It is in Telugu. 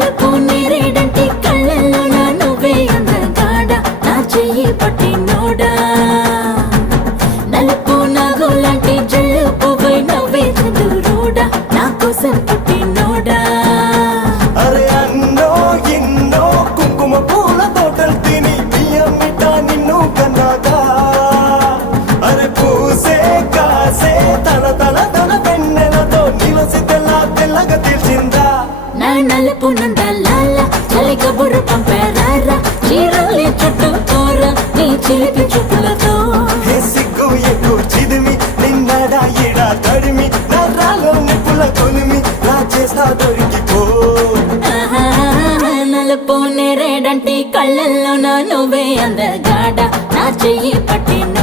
నలుపు నేరేడంటి కళ్ళల్లో నా నువ్వే అందగాడ నా చెయ్యి పట్టినోడా నలుపు నాగులాంటి జల్లు పువ్వై నవ్వే చంద్రుడా నా కోసం పుట్టినోడా అరే అన్నో ఎన్నో కుంకుమ పూల తోటలు తిని బియ్యమిట నిన్ను కన్నాగా అరే పూసే కాసే తన వెన్నెలతో నిలసి తెల్లగా తెలిసిందా నా నలుపు నందలాల చలి కబురు పంపారా చీరలి చుట్టూ కోర నీ చిలిపి చూపులతో హే సిగ్గు ఎక్కువ చిదిమి నిన్నడా ఎడా తడిమి నరాలో నిప్పుల కొలిమి నా చేస్తా దొరికిపో ఆహా, నలుపు నేరేడంటి కళ్ళల్లో నా నువ్వే అందగాడ నా చెయ్యి పట్టిన